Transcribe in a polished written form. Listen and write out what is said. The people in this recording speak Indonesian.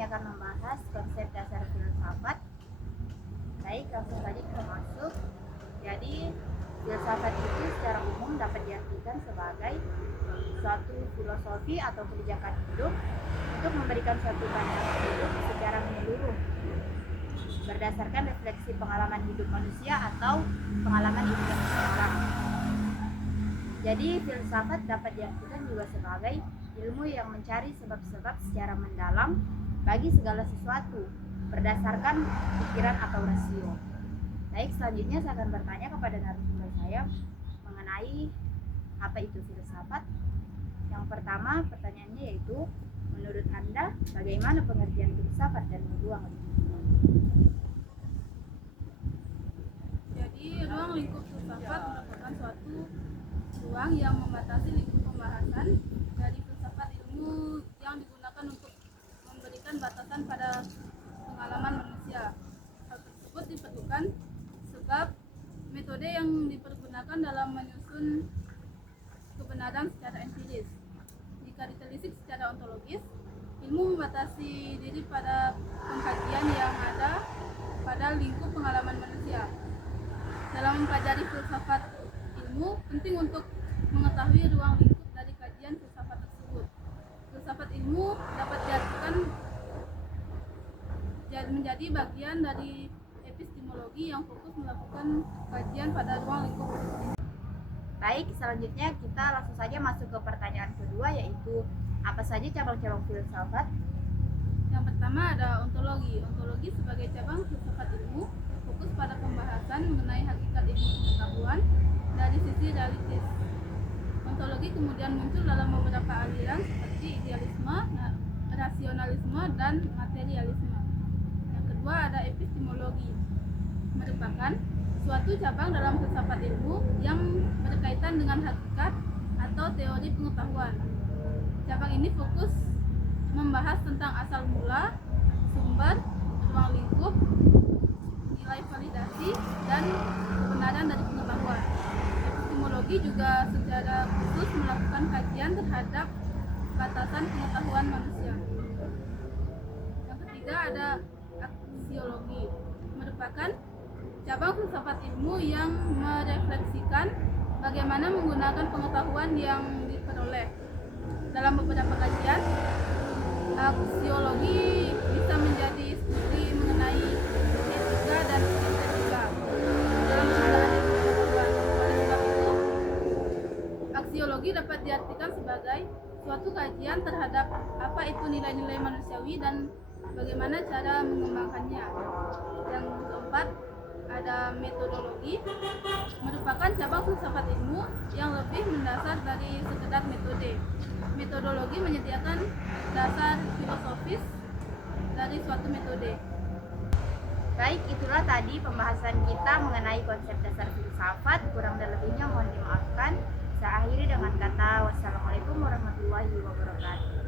kami akan membahas konsep dasar filsafat. Baik, langsung saja kita masuk. Jadi, filsafat itu secara umum dapat diartikan sebagai suatu filosofi atau kebijakan hidup untuk memberikan suatu pandangan hidup secara menyeluruh berdasarkan refleksi pengalaman hidup manusia atau pengalaman hidup seseorang. Jadi, filsafat dapat diartikan juga sebagai ilmu yang mencari sebab-sebab secara mendalam bagi segala sesuatu berdasarkan pikiran atau rasio. Baik, selanjutnya saya akan bertanya kepada narasumber saya mengenai apa itu filsafat. Yang pertama, pertanyaannya yaitu, menurut Anda bagaimana pengertian filsafat dan ruang lingkup? Jadi, ruang lingkup filsafat merupakan suatu ruang yang membatasi lingkup pembahasan dari filsafat ilmu yang digunakan untuk memberikan batasan pada pengalaman manusia. Hal tersebut diperlukan sebab metode yang dipergunakan dalam menyusun kebenaran secara empiris. Jika ditelisik secara ontologis, ilmu membatasi diri pada pengkajian yang ada pada lingkup pengalaman manusia. Dalam mempelajari filsafat ilmu, penting untuk mengetahui ruang lingkup dari kajian filsafat tersebut. Filsafat ilmu dapat diartikan menjadi bagian dari epistemologi yang fokus melakukan kajian pada ruang lingkup. Baik, selanjutnya kita langsung saja masuk ke pertanyaan kedua, yaitu apa saja cabang-cabang filsafat? Yang pertama ada ontologi. Ontologi sebagai cabang filsafat ilmu fokus pada pembahasan mengenai hakikat ilmu pengetahuan dari sisi realitis. Ontologi kemudian muncul dalam beberapa aliran seperti idealisme, rasionalisme, dan materialisme. Yang kedua ada epistemologi, merupakan suatu cabang dalam filsafat ilmu yang berkaitan dengan hakikat atau teori pengetahuan. Cabang ini fokus membahas tentang asal mula, sumber, ruang lingkup, nilai validasi, dan kebenaran dari pengetahuan. Epistemologi juga secara khusus melakukan kajian terhadap batasan pengetahuan manusia. Yang ketiga ada aksiologi, merupakan cabang filsafat ilmu yang merefleksikan bagaimana menggunakan pengetahuan yang diperoleh. Dalam beberapa kajian, aksiologi bisa menjadi studi mengenai etika dan estetika dalam penggunaan ilmu pengetahuan. Oleh sebab itu, aksiologi dapat diartikan sebagai suatu kajian terhadap apa itu nilai-nilai manusiawi dan bagaimana cara mengembangkannya. Yang keempat ada metodologi, merupakan cabang filsafat ilmu yang lebih mendasar dari sekedar metode. Metodologi menyediakan dasar filosofis dari suatu metode. Baik, itulah tadi pembahasan kita mengenai konsep dasar filsafat. Kurang dan lebihnya mohon dimaafkan. Saya akhiri dengan kata wassalamualaikum warahmatullahi wabarakatuh.